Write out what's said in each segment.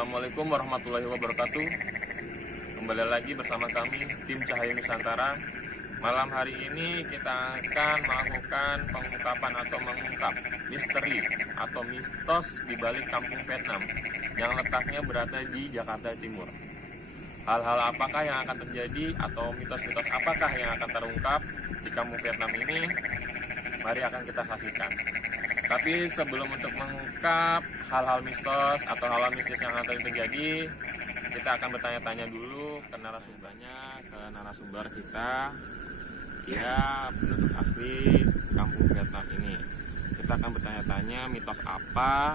Assalamualaikum warahmatullahi wabarakatuh. Kembali lagi bersama kami, tim Cahaya Nusantara. Malam hari ini kita akan melakukan pengungkapan atau mengungkap misteri atau mistos di balik kampung Vietnam yang letaknya berada di Jakarta Timur. Hal-hal apakah yang akan terjadi atau mitos-mitos apakah yang akan terungkap di kampung Vietnam ini? Mari akan kita saksikan. Tapi sebelum untuk mengungkap hal-hal mistos atau hal-hal mistis yang akan terjadi, kita akan bertanya-tanya dulu ke narasumber kita. Dia penduduk asli kampung Vietnam ini. Kita akan bertanya-tanya mitos apa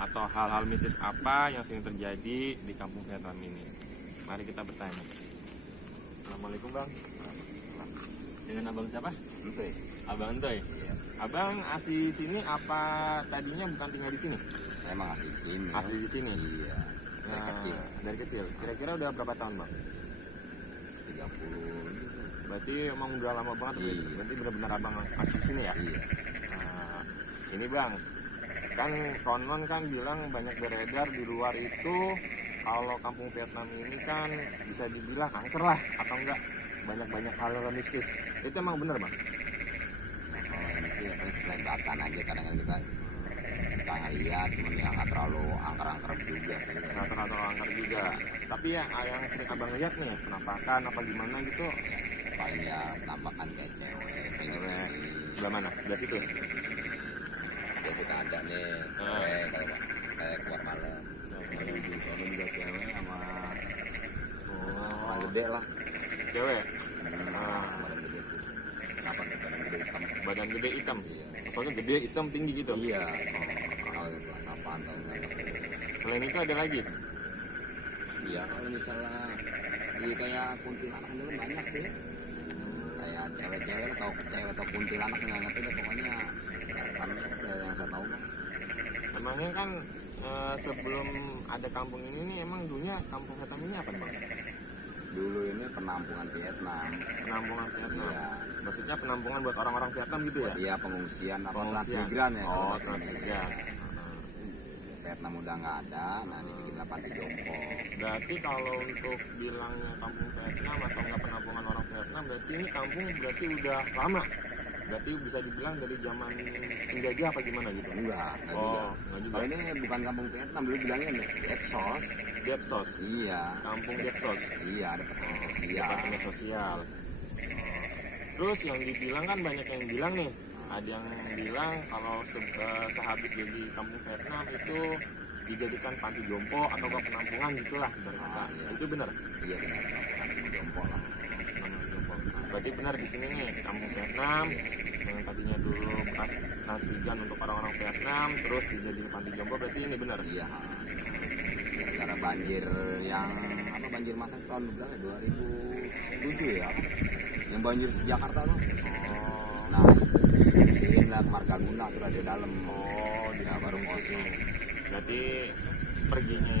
atau hal-hal mistis apa yang sering terjadi di kampung Vietnam ini. Mari kita bertanya. Assalamualaikum Bang. Dengan abang siapa? Entoy. Abang Entoy. Iya. Abang asli sini apa tadinya bukan tinggal di sini? Emang asli di sini. Asli di sini. Iya. Dari kecil. Dari kecil. Kira-kira udah berapa tahun Bang? 30. Berarti emang udah lama banget. Iya. Berarti benar-benar abang asli di sini ya? Iya. Nah, ini Bang, kan konon kan bilang banyak beredar di luar itu kalau kampung Vietnam ini kan bisa dibilang angker lah atau enggak banyak hal mistis. Itu emang bener Bang? Kalau ini tuh ya paling sekelebatan aja, kadang-kadang kita nggak lihat, cuman ya nggak terlalu angker-angker juga. Nggak terlalu angker juga. Tapi yang sering abang lihat nih penampakan apa gimana gitu? Paling ya penampakan kayak cewek. Sebelah mana? Sebelah situ? Ya suka ada nih cewek kalau kayak keluar malam. Kalau juga cewek sama Orang gede lah. cewek. Badan gede tuh. Kenapa nih badan gede hitam? Badan gede hitam. Iya. Soalnya gede hitam tinggi gitu. Iya. Kalau kelas apaan atau enggak? Selain itu ada lagi. Iya, kalau misalnya kayak kuntilanak dulu banyak sih. Kayak cewek-cewek atau cewek atau kuntilanak nggak ngerti deh, pokoknya setan yang saya tahu. Emangnya kan sebelum ada kampung ini nih, emang dulunya kampung Vietnam ini apa Bang? Dulu ini penampungan Vietnam. Penampungan Vietnam. Iya. Maksudnya penampungan buat orang-orang Vietnam gitu ya? Iya, pengungsian apa Pengungsian. transmigran ya. Oh, transmigran. Vietnam udah nggak ada, nah dibikin panti jompo. Berarti kalau untuk bilangnya kampung Vietnam atau nggak penampungan orang Vietnam, berarti ini kampung berarti udah lama. Berarti bisa dibilang dari zaman penjajah apa gimana gitu? Enggak juga. Enggak juga. Kalau ini bukan kampung Vietnam, dulu bilangnya Depsos. Depsos. Iya. Kampung Depsos. Iya, ada departemen sosial. Departemen sosial. Terus yang dibilang kan banyak yang bilang nih, ada yang bilang kalau sehabis jadi kampung Vietnam itu dijadikan panti jompo atau penampungan gitulah ibaratnya. Iya. Itu benar? Iya benar, panti jompo lah. Berarti benar di sini nih kampung Vietnam yang tadinya dulu bekas transmigran untuk orang-orang Vietnam terus dijadikan panti jompo, berarti ini benar? Iya. Gara-gara banjir yang banjir masa tahun berapa? 2007 ya. Yang banjir di Jakarta tuh. Oh. Nah, sini lah Margaguna tuh ada di dalam. Oh, di baru kosong. Berarti perginya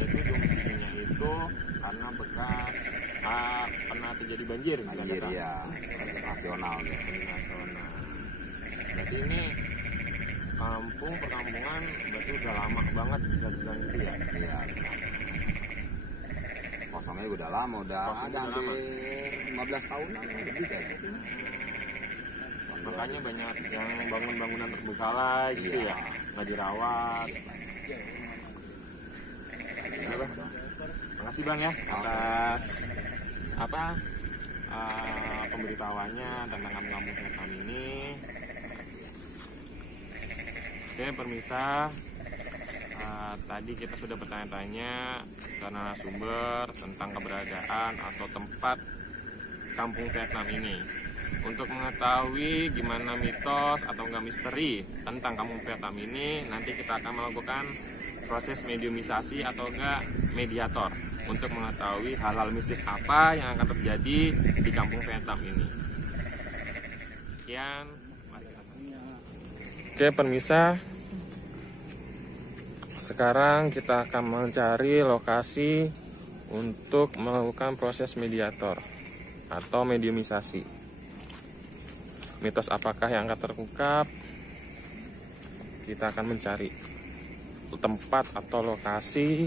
itu karena bekas pernah terjadi banjir ya, nasional ya. Nasional. Berarti ini perkampungan berarti udah lama banget bisa dibilang gitu ya. Iya. Kosongnya udah lama, udah ada hampir 15 tahunan lebih kayak gitu. Makanya banyak yang bangunan terbengkalai gitu ya, nggak dirawat. Makasih Bang ya atas pemberitahuannya tentang kampung Vietnam ini. Oke pemirsa, tadi kita sudah bertanya-tanya ke narasumber tentang keberadaan atau tempat kampung Vietnam ini. Untuk mengetahui gimana mitos atau enggak misteri tentang kampung Vietnam ini, nanti kita akan melakukan proses mediumisasi atau enggak mediator untuk mengetahui hal-hal mistis apa yang akan terjadi di kampung Vietnam ini. Sekian, mari kita tanya. Oke pemirsa, sekarang kita akan mencari lokasi untuk melakukan proses mediator atau mediumisasi. Mitos apakah yang akan terungkap? Kita akan mencari tempat atau lokasi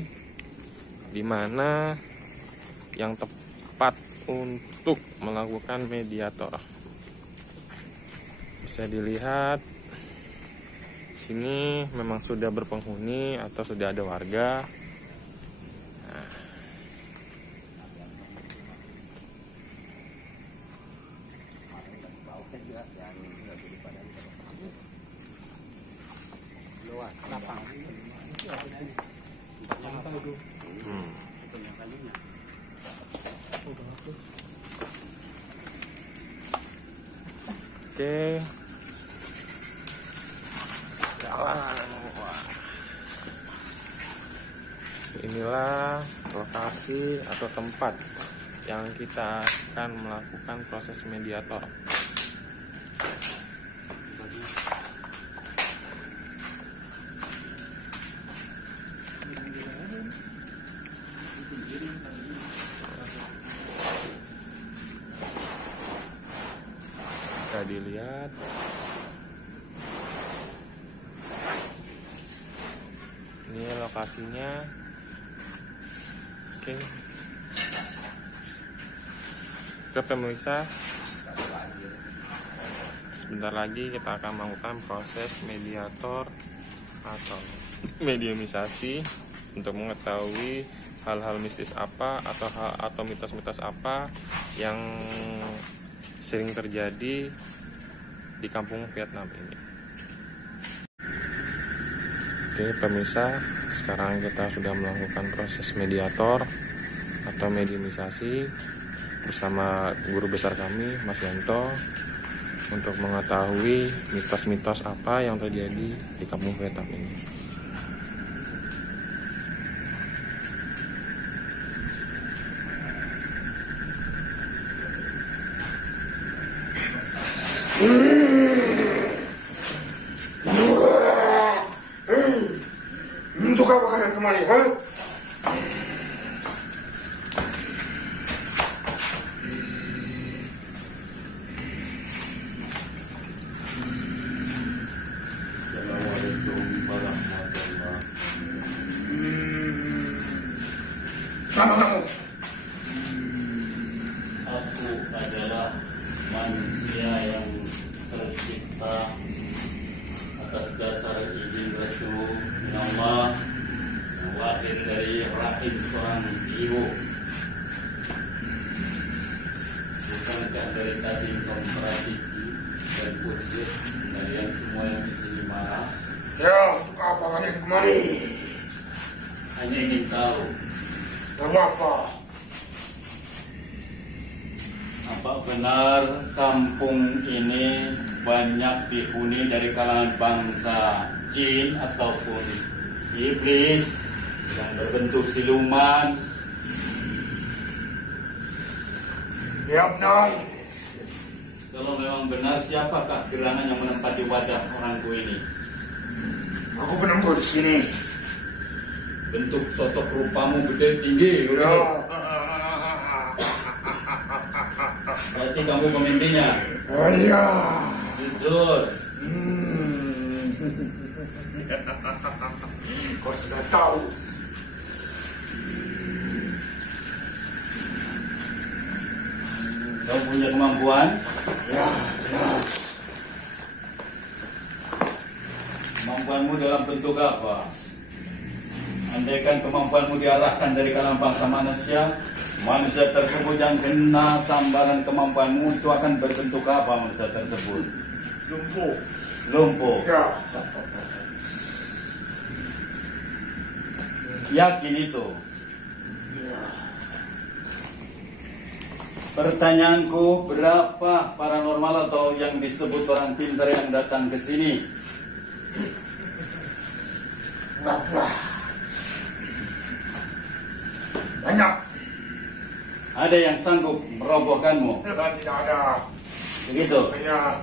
di mana yang tepat untuk melakukan mediator. Bisa dilihat sini memang sudah berpenghuni atau sudah ada warga. Oke. Inilah lokasi atau tempat yang kita akan melakukan proses mediator. Bisa dilihat ini lokasinya. Oke, pemirsa, sebentar lagi kita akan melakukan proses mediator atau mediumisasi untuk mengetahui hal-hal mistis apa atau mitos-mitos apa yang sering terjadi di kampung Vietnam ini. Oke pemirsa, sekarang kita sudah melakukan proses mediator atau mediumisasi bersama guru besar kami, Mas Yanto, untuk mengetahui mitos-mitos apa yang terjadi di kampung Vietnam ini. Untuk apa kalian kemari, ha? Assalamualaikum warahmatullahi. Sama kamu. Aku adalah manusia yang tercipta atas dasar izin Rasul Allah, lahir dari rahim seorang ibu. Bukankah dari tadi kau memperhatikan dan usir kalian semua yang di sini marah? Ya, untuk apa kalian kemari? Hanya ingin tahu Apa? apa benar kampung ini banyak dihuni dari kalangan bangsa jin ataupun iblis yang berbentuk siluman. Ya benar. Kalau memang benar, siapakah gerangan yang menempati wadah orangku ini? Aku penunggu di sini. Bentuk sosok rupamu gede tinggi, Ya. berarti kamu pemimpinnya. Oh iya. Jujur. Kau sudah tahu. Kau punya kemampuan? Ya, jelas. Kemampuanmu dalam bentuk apa? Andaikan kemampuanmu diarahkan dari kalangan bangsa manusia, manusia tersebut yang kena sambaran kemampuanmu itu akan berbentuk apa manusia tersebut? Lumpuh. Lumpuh. Ya. Yakin itu? Ya. Pertanyaanku, berapa paranormal atau yang disebut orang pintar yang datang ke sini? Berapa? Banyak. Ada yang sanggup merobohkanmu? Tidak ada. Begitu. Ya.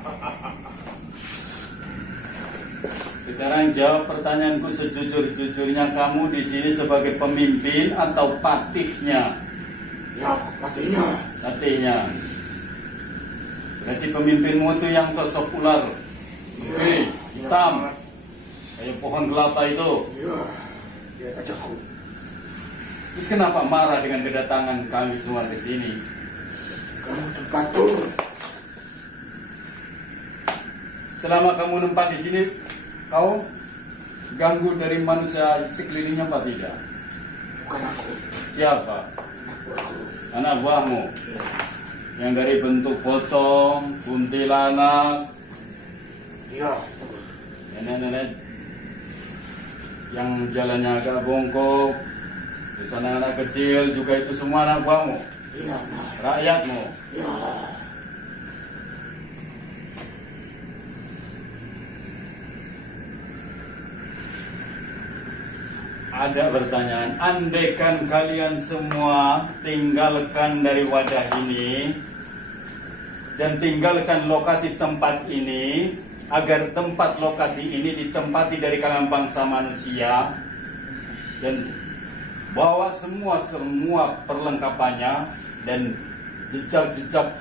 Sekarang jawab pertanyaanku sejujur-jujurnya, kamu di sini sebagai pemimpin atau patihnya? Ya, matinya. Patihnya. Berarti pemimpinmu itu yang sosok ular, gede, hitam, kayak pohon kelapa itu. Ya. Dia kacaku. Terus kenapa marah dengan kedatangan kami semua ke sini? Kamu tempatku. Selama kamu nempat di sini, kau ganggu dari manusia sekelilingnya apa tidak? Bukan aku. Siapa? Aku. Anak buahmu? Yang dari bentuk pocong, kuntilanak, Iya. nenek-nenek yang jalannya agak bongkok, di sana anak kecil juga itu semua anak buahmu, Iya, nah. rakyatmu. Iya. Ada pertanyaan, andaikan kalian semua tinggalkan dari wadah ini dan tinggalkan lokasi tempat ini, agar tempat lokasi ini ditempati dari kalangan bangsa manusia, dan bawa semua perlengkapannya dan jejak-jejak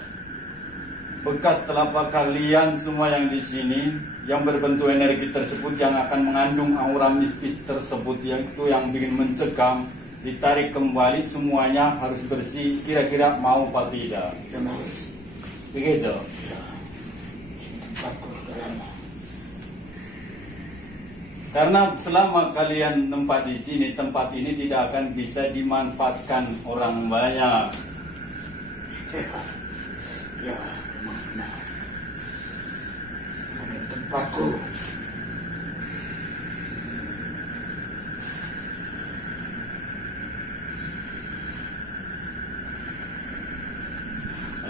bekas telapak kalian semua yang di sini, yang berbentuk energi tersebut, yang akan mengandung aura mistis tersebut, yaitu yang bikin mencekam, ditarik kembali, semuanya harus bersih. Kira-kira mau apa tidak? Ya mau. Begitu. Ya. Tempatku sekarang. Karena selama kalian tempat di sini, tempat ini tidak akan bisa dimanfaatkan orang banyak. Ya, memang benar. Karena tempatku.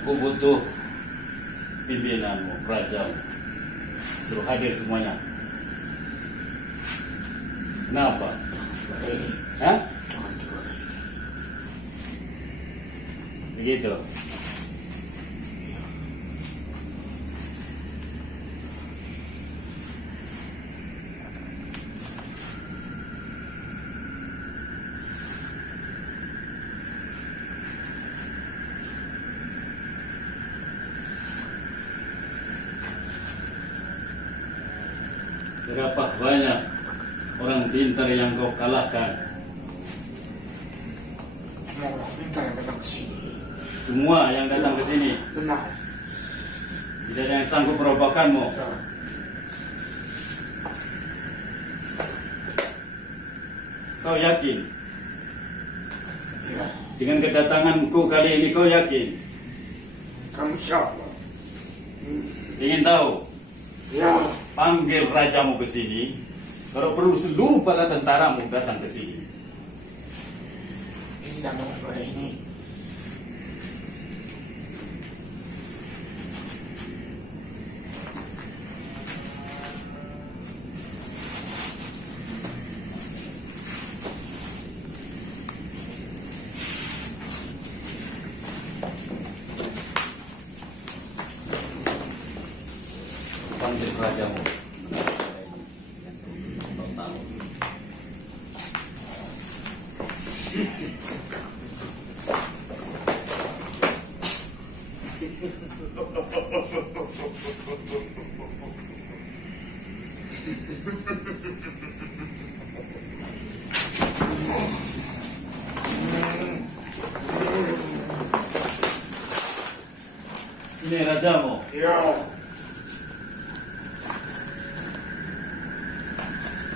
Aku butuh pimpinanmu, rajamu. Suruh hadir semuanya. Kenapa? Ini. Hah? Jangan digoreng. Begitu. Berapa banyak orang pintar yang kau kalahkan? Semua orang pintar yang datang ke sini. Semua yang datang ke sini, Benar. tidak ada yang sanggup merobohkanmu. Ya. Kau yakin? Ya. Dengan kedatanganku kali ini kau yakin? Kamu siapa? Ingin tahu? Ya. Panggil rajamu ke sini. Kalau perlu seluruh bala tentaramu datang ke sini. Ini tidak mau pada ini. Panggil rajamu. Ini rajamu. Ya.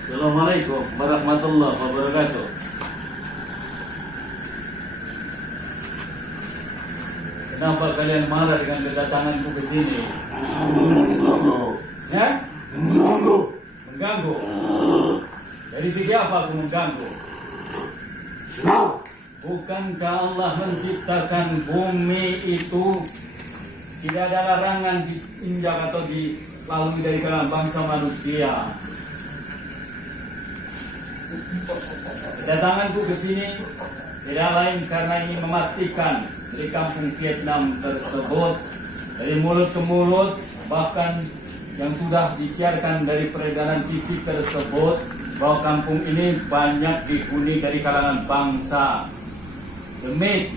Assalamualaikum warahmatullahi wabarakatuh. Kenapa kalian marah dengan kedatanganku ke sini? Ya? Mengganggu. Dari segi apa aku mengganggu? Bukankah Allah menciptakan bumi itu tidak ada larangan diinjak atau dilalui dari kalangan bangsa manusia? Kedatanganku ke sini tidak lain karena ingin memastikan dari kampung Vietnam tersebut, dari mulut ke mulut, bahkan yang sudah disiarkan dari peredaran TV tersebut, bahwa kampung ini banyak dihuni dari kalangan bangsa demit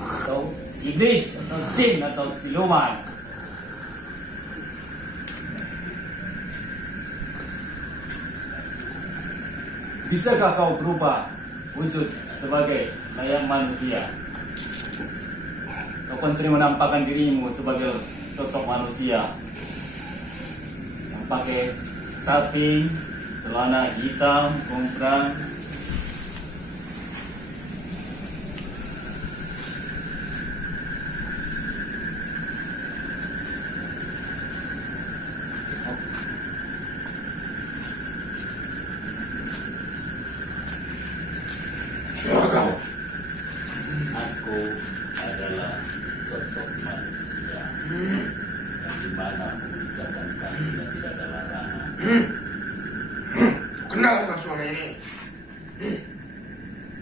atau iblis atau jin atau siluman. Bisakah kau berubah wujud sebagai layang manusia. Kau kan sering menampakkan dirimu sebagai sosok manusia yang pakai caping, celana hitam, komprang. Siapa kau? Aku adalah sosok manusia yang dimana mengucapkan kalimat tidak ada larangan. Kenal sama suara ini?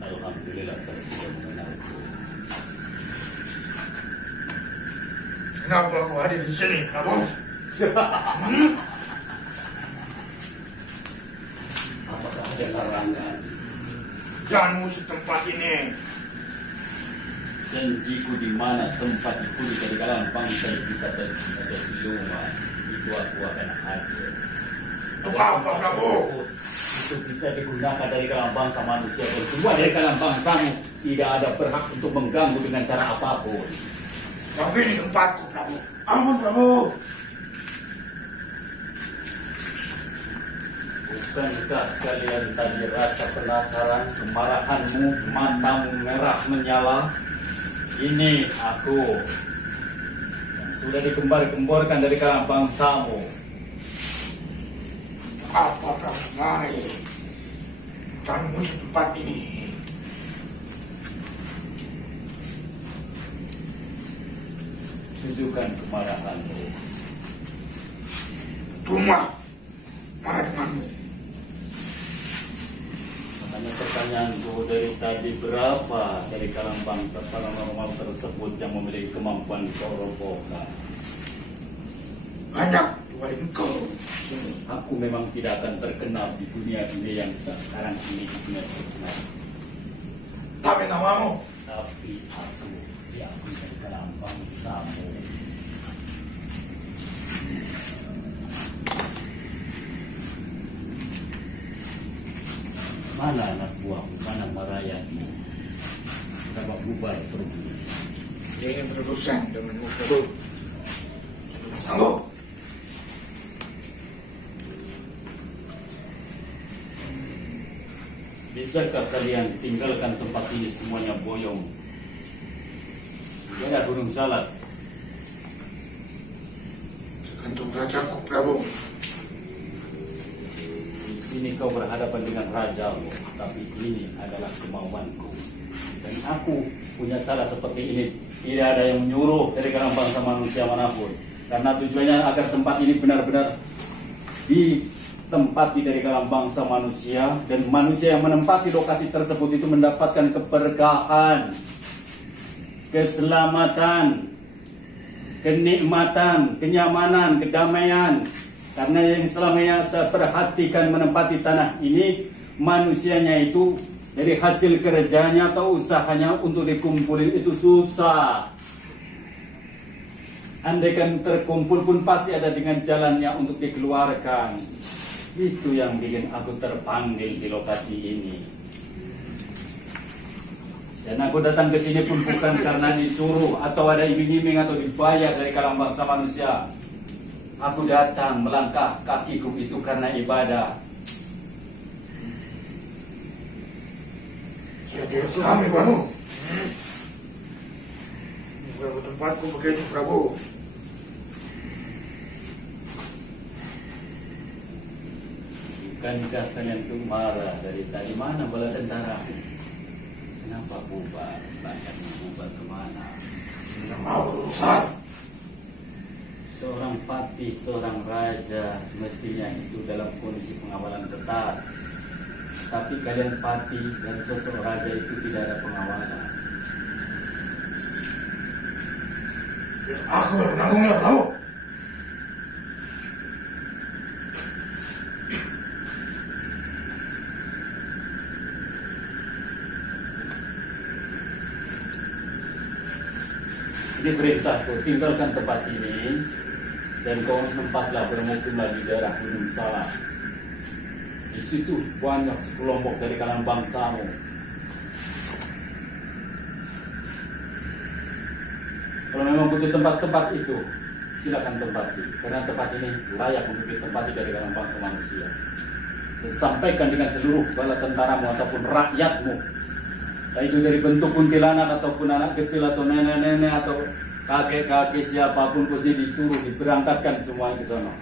Alhamdulillah kau sudah mengenalku. Kenapa aku hadir di sini, Prabu? Apakah ada larangan? Jangan musuh tempat ini. Janjiku di mana tempat itu dari kalangan bangsa yang bisa terjadi siluman, itu aku akan hadir. Untuk apa, Prabu? Itu bisa digunakan dari kalangan bangsa manusia dan semua dari kalangan bangsamu tidak ada berhak untuk mengganggu dengan cara apapun. Tapi ini tempatku, Prabu. Ampun, Prabu. Bukankah kalian tadi rasa penasaran, kemarahanmu, matamu merah menyala? Ini aku yang sudah dikembar-gemborkan dari kalangan bangsamu. Apa, Prabu? Mari. Jangan musuh tempat ini. Tunjukkan kemarahanmu. Cuma marah denganmu. Makanya pertanyaanku dari tadi, berapa dari kalangan bangsa paranormal tersebut yang memiliki kemampuan kau robohkan? Banyak dua engkau. Aku memang tidak akan terkenal di dunia yang sekarang ini di dunia terkenal. Tapi namamu. Tapi aku diakui dari kalangan bangsamu. Mana anak buahmu, mana merayamu? Kenapa bubar pergi? Dia ingin berurusan denganmu, Prabu. Sanggup. Bisakah kalian tinggalkan tempat ini semuanya boyong? Tidak ada gunung salat. Tergantung rajaku, Prabu. Di sini kau berhadapan dengan rajamu, tapi ini adalah kemauanku. Dan aku punya cara seperti ini. Tidak ada yang menyuruh dari kalangan bangsa manusia manapun. Karena tujuannya agar tempat ini benar-benar ditempati dari kalangan bangsa manusia. Dan manusia yang menempati lokasi tersebut itu mendapatkan keberkahan, keselamatan, kenikmatan, kenyamanan, kedamaian. Karena yang selamanya saya perhatikan menempati tanah ini, manusianya itu dari hasil kerjanya atau usahanya untuk dikumpulin itu susah. Andaikan terkumpul pun pasti ada dengan jalannya untuk dikeluarkan. Itu yang bikin aku terpanggil di lokasi ini. Dan aku datang ke sini pun bukan karena disuruh atau ada iming-iming atau dibayar dari kalangan bangsa manusia. Aku datang melangkah kakiku itu karena ibadah. Jadi kami, Prabu. Prabu tempatku begitu, Prabu. Bukankah kalian tuh marah dari tadi? Mana bala tentara? Kenapa bubar? Banyaknya bubar kemana? Tidak mau urusan. Seorang patih, seorang raja mestinya itu dalam kondisi pengawalan ketat. Tapi kalian patih dan sosok raja itu tidak ada pengawalan. Aku menanggungnya, Prabu. Ini perintahku, tinggalkan tempat ini dan kau tempatlah bermukim di daerah Gunung Salak. Di situ banyak sekelompok dari kalangan bangsamu. butuh tempat-tempat itu, silakan tempati. Karena tempat ini layak untuk ditempati dari kalangan bangsa manusia. Dan sampaikan dengan seluruh bala tentaramu ataupun rakyatmu. Baik itu dari bentuk kuntilanak ataupun anak kecil atau nenek-nenek atau kakek-kakek siapapun pasti disuruh diberangkatkan semua ke sana.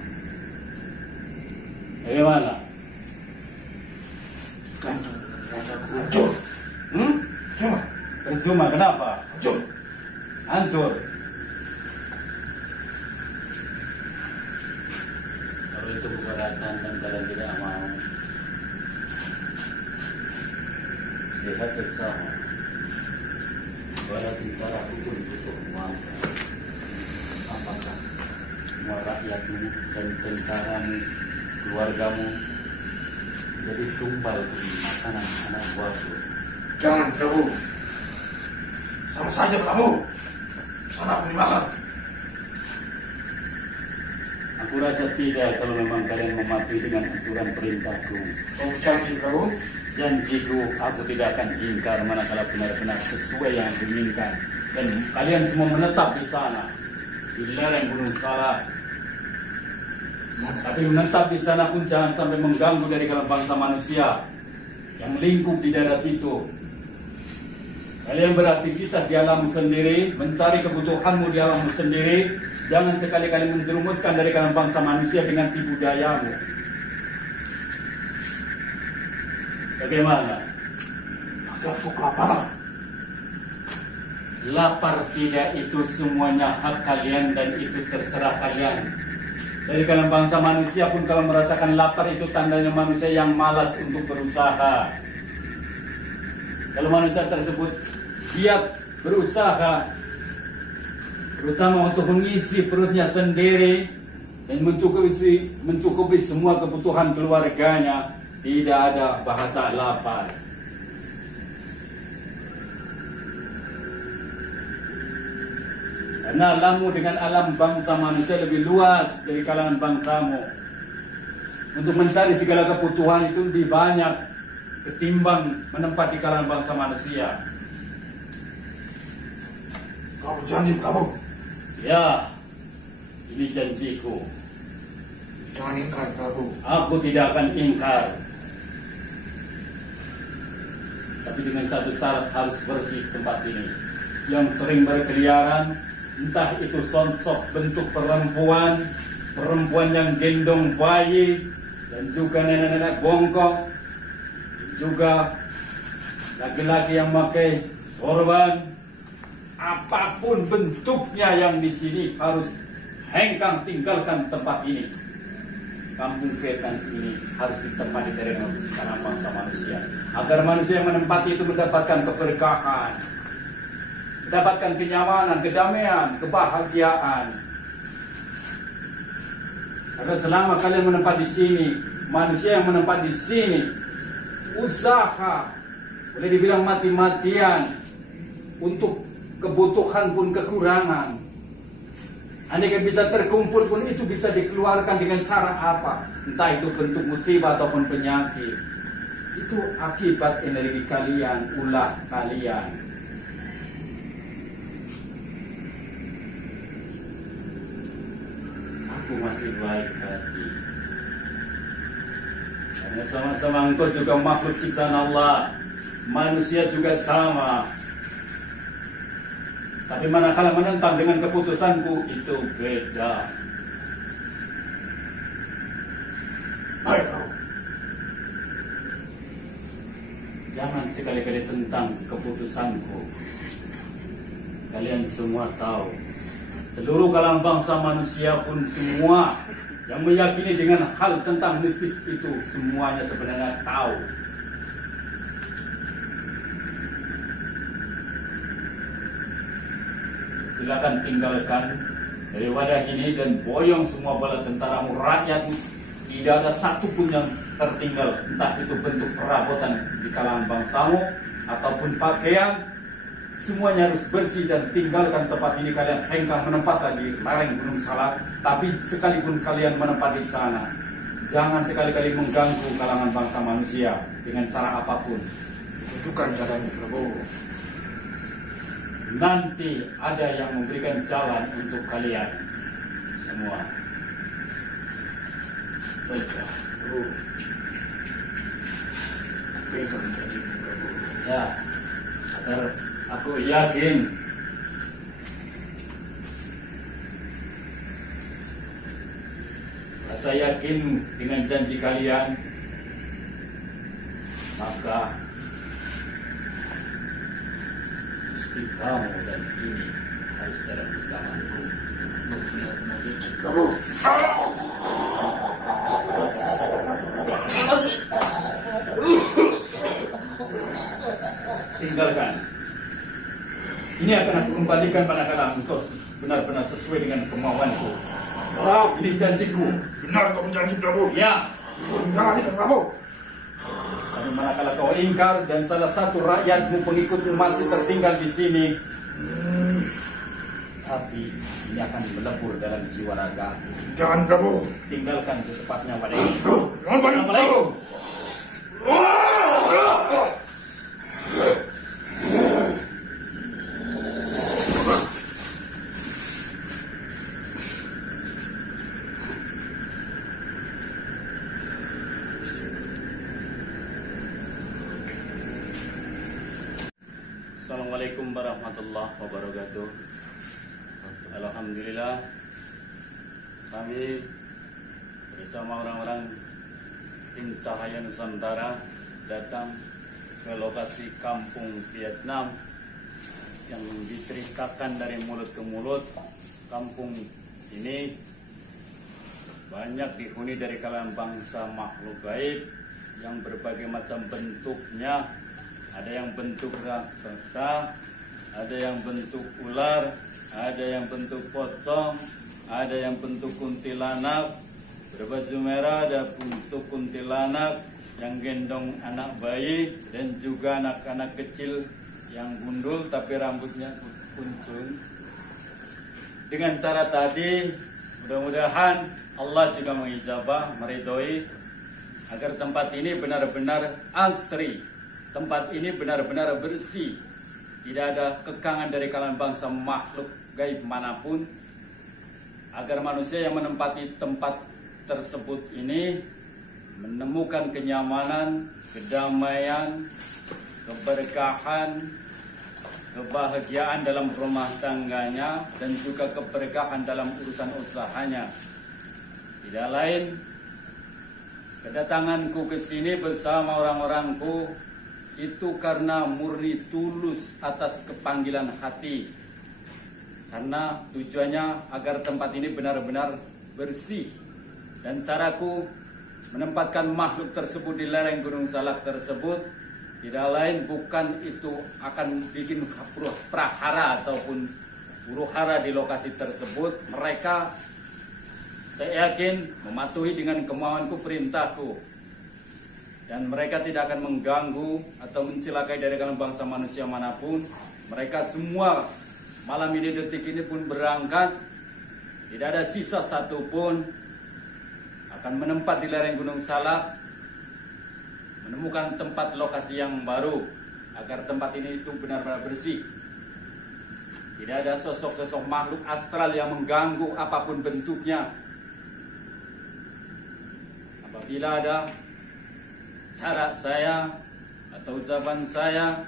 Bagaimana? Kan hancur. Cuma Percuma, kenapa? hancur. Hancur. Kalau itu keberatan dan kalian tidak mau, lihat bersama. Para tentara pun butuh uang. Apakah semua rakyatmu dan tentaramu, keluargamu jadi tumbal bagi makanan anak buahku? Jangan, Prabu. Sama saja kamu. Sana aku dimakan. Aku rasa tidak kalau memang kalian mematuhi dengan aturan perintahku. Kau janji, Prabu. Janjiku, aku tidak akan ingkar manakala benar-benar sesuai yang aku inginkan. Dan kalian semua menetap di sana, di lereng Gunung Salak. Tapi menetap di sana pun jangan sampai mengganggu dari kalangan bangsa manusia yang lingkup di daerah situ. Kalian beraktivitas di alammu sendiri, mencari kebutuhanmu di alammu sendiri. Jangan sekali-kali menjerumuskan dari kalangan bangsa manusia dengan tipu dayamu. Bagaimana? Aku kelaparan. Lapar tidak, itu semuanya hak kalian dan itu terserah kalian. Dari kalangan bangsa manusia pun kalau merasakan lapar itu tandanya manusia yang malas untuk berusaha. Kalau manusia tersebut giat berusaha, terutama untuk mengisi perutnya sendiri dan mencukupi semua kebutuhan keluarganya, tidak ada bahasa lapar. Karena alammu dengan alam bangsa manusia lebih luas dari kalangan bangsamu. Untuk mencari segala kebutuhan itu lebih banyak ketimbang menempati kalangan bangsa manusia. Kau janji, Prabu. Ya, ini janjiku. Jangan ingkar, Prabu. Aku tidak akan ingkar. Tapi dengan satu syarat, harus bersih tempat ini. Yang sering berkeliaran, entah itu sosok bentuk perempuan yang gendong bayi, dan juga nenek-nenek bongkok, juga laki-laki yang memakai sorban, apapun bentuknya yang di sini harus hengkang tinggalkan tempat ini. Kampung Vetan ini harus ditempati dari kalangan bangsa manusia, agar manusia yang menempati itu mendapatkan keberkahan, mendapatkan kenyamanan, kedamaian, kebahagiaan. Karena selama kalian menempati di sini, manusia yang menempati di sini usaha, boleh dibilang mati-matian untuk kebutuhan pun kekurangan. Andai bisa terkumpul pun itu bisa dikeluarkan dengan cara apa? Entah itu bentuk musibah ataupun penyakit. Itu akibat energi kalian, ulah kalian. Aku masih baik hati. Karena sama-sama engkau juga makhluk ciptaan Allah. Manusia juga sama. Tapi manakala menentang dengan keputusanku, itu beda. Baik, Prabu. Jangan sekali-kali tentang keputusanku. Kalian semua tahu, seluruh kalangan bangsa manusia pun semua yang meyakini dengan hal tentang mistis itu, semuanya sebenarnya tahu. Silakan tinggalkan dari wadah ini dan boyong semua bala tentaramu, rakyatmu. Tidak ada satupun yang tertinggal, entah itu bentuk perabotan di kalangan bangsamu ataupun pakaian. Semuanya harus bersih dan tinggalkan tempat ini. Kalian hengkang menempati di lereng Gunung Salak. Tapi sekalipun kalian menempati di sana, jangan sekali-kali mengganggu kalangan bangsa manusia dengan cara apapun. Itu kan caranya, Prabu. nanti ada yang memberikan jalan untuk kalian semua. Baiklah, Prabu. Apa yang akan terjadi, Prabu? Ya, agar aku yakin rasa yakin dengan janji kalian, maka mesti kamu dan ini harus dalam tanganku. Benar-benar licik, Prabu. Tinggalkan. Ini akan aku kembalikan manakala engkau benar-benar sesuai dengan kemauanku. Ini janjiku. Benar kau berjanji, Prabu. Ya. Jangan itu, Prabu. Tapi manakala kau ingkar dan salah satu rakyatmu pengikutmu masih tertinggal di sini, tapi ini akan melebur dalam jiwa raga. Jangan, Prabu. Tinggalkan secepatnya pada ini. Assalamualaikum. Assalamualaikum warahmatullahi wabarakatuh. Alhamdulillah, kami bersama orang-orang tim Cahaya Nusantara datang ke lokasi kampung Vietnam yang diceritakan dari mulut ke mulut. Kampung ini banyak dihuni dari kalangan bangsa makhluk gaib yang berbagai macam bentuknya. Ada yang bentuk raksasa, ada yang bentuk ular, ada yang bentuk pocong, ada yang bentuk kuntilanak, berbaju merah, ada bentuk kuntilanak yang gendong anak bayi, dan juga anak-anak kecil yang gundul tapi rambutnya kuncung. Dengan cara tadi, mudah-mudahan Allah juga mengijabah, meridhoi agar tempat ini benar-benar asri. Tempat ini benar-benar bersih. Tidak ada kekangan dari kalangan bangsa makhluk gaib manapun. Agar manusia yang menempati tempat tersebut ini menemukan kenyamanan, kedamaian, keberkahan, kebahagiaan dalam rumah tangganya, dan juga keberkahan dalam urusan usahanya. Tidak lain, kedatanganku ke sini bersama orang-orangku itu karena murni tulus atas kepanggilan hati. Karena tujuannya agar tempat ini benar-benar bersih. Dan caraku menempatkan makhluk tersebut di lereng Gunung Salak tersebut tidak lain bukan itu akan bikin prahara ataupun huru-hara di lokasi tersebut. Mereka, saya yakin, mematuhi dengan kemauanku, perintahku. Dan mereka tidak akan mengganggu atau mencelakai dari kalangan bangsa manusia manapun. Mereka semua malam ini, detik ini pun berangkat. Tidak ada sisa satupun. Akan menempat di lereng Gunung Salak, menemukan tempat lokasi yang baru agar tempat ini itu benar-benar bersih. Tidak ada sosok-sosok makhluk astral yang mengganggu apapun bentuknya. Apabila ada cara saya atau ucapan saya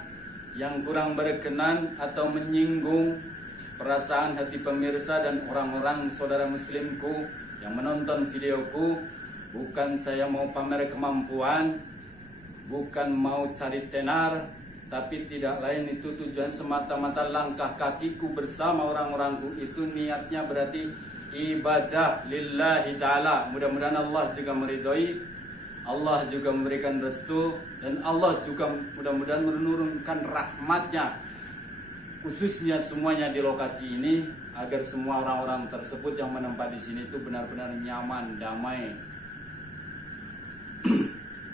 yang kurang berkenan atau menyinggung perasaan hati pemirsa dan orang-orang saudara muslimku yang menonton videoku, bukan saya mau pamer kemampuan, bukan mau cari tenar, tapi tidak lain itu tujuan semata-mata langkah kakiku bersama orang-orangku itu niatnya berarti ibadah lillahi ta'ala. Mudah-mudahan Allah juga meridhoi, Allah juga memberikan restu, dan Allah juga mudah-mudahan menurunkan rahmatnya khususnya semuanya di lokasi ini agar semua orang-orang tersebut yang menempati di sini itu benar-benar nyaman, damai.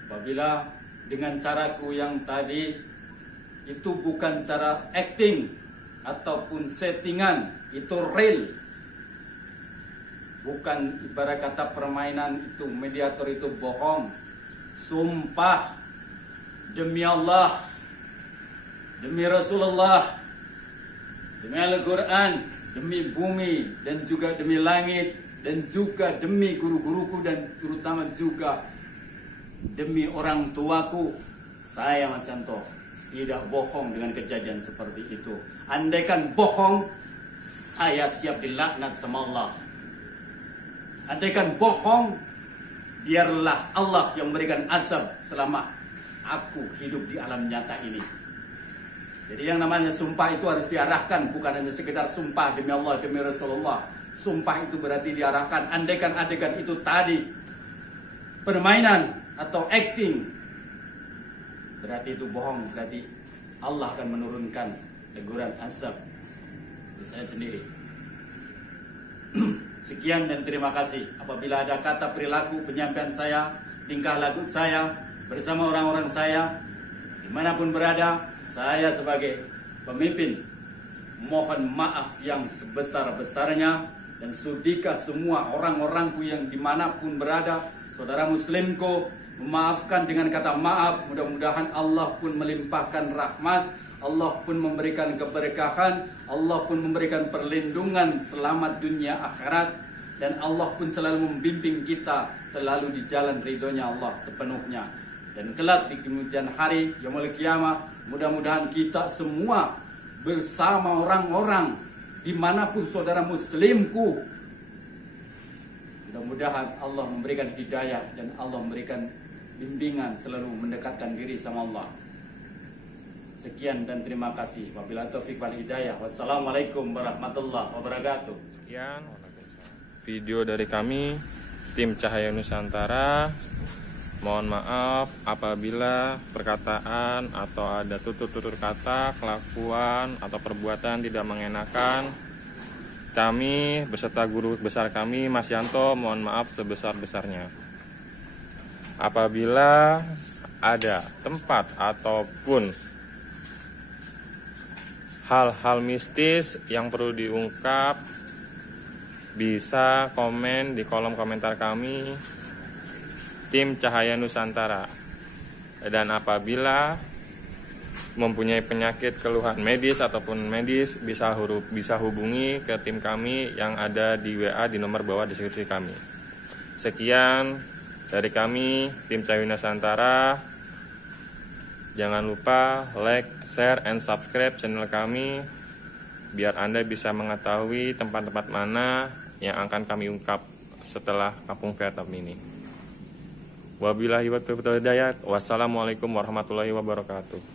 Apabila dengan caraku yang tadi itu bukan cara acting ataupun settingan, itu real. Bukan ibarat kata permainan, itu mediator itu bohong. Sumpah demi Allah, demi Rasulullah, demi Al-Quran, demi bumi, dan juga demi langit, dan juga demi guru-guruku, dan terutama juga demi orang tuaku, saya Mas Yanto tidak bohong dengan kejadian seperti itu. Andaikan bohong, saya siap dilaknat sama Allah. Andaikan bohong, biarlah Allah yang memberikan azab selama aku hidup di alam nyata ini. Jadi yang namanya sumpah itu harus diarahkan, bukan hanya sekedar sumpah demi Allah, demi Rasulullah. Sumpah itu berarti diarahkan. Andaikan adegan itu tadi permainan atau acting, berarti itu bohong, berarti Allah akan menurunkan teguran azab di saya sendiri. Sekian dan terima kasih. Apabila ada kata perilaku penyampaian saya, tingkah laku saya bersama orang-orang saya, dimanapun berada, saya sebagai pemimpin mohon maaf yang sebesar-besarnya, dan sudika semua orang-orangku yang dimanapun berada, saudara muslimku, memaafkan dengan kata maaf. Mudah-mudahan Allah pun melimpahkan rahmat, Allah pun memberikan keberkahan, Allah pun memberikan perlindungan selamat dunia akhirat, dan Allah pun selalu membimbing kita selalu di jalan ridhonya Allah sepenuhnya. Dan kelak di kemudian hari yaumul qiyamah, mudah-mudahan kita semua bersama orang-orang dimanapun saudara muslimku, mudah-mudahan Allah memberikan hidayah dan Allah memberikan bimbingan selalu mendekatkan diri sama Allah. Sekian dan terima kasih. Wabillahi taufiq wal hidayah. Wassalamualaikum warahmatullahi wabarakatuh. Sekian video dari kami, tim Cahaya Nusantara. Mohon maaf apabila perkataan atau ada tutur-tutur kata, kelakuan atau perbuatan tidak mengenakan. Kami beserta guru besar kami, Mas Yanto, mohon maaf sebesar-besarnya. Apabila ada tempat ataupun hal-hal mistis yang perlu diungkap, bisa komen di kolom komentar kami, tim Cahaya Nusantara. Dan apabila mempunyai penyakit keluhan medis ataupun medis, bisa hubungi ke tim kami yang ada di WA di nomor bawah deskripsi kami. Sekian dari kami, tim Cahaya Nusantara. Jangan lupa like, share, and subscribe channel kami, biar Anda bisa mengetahui tempat-tempat mana yang akan kami ungkap setelah Kampung Vietnam ini. Wabillahi taufiq wal hidayah. Wassalamualaikum warahmatullahi wabarakatuh.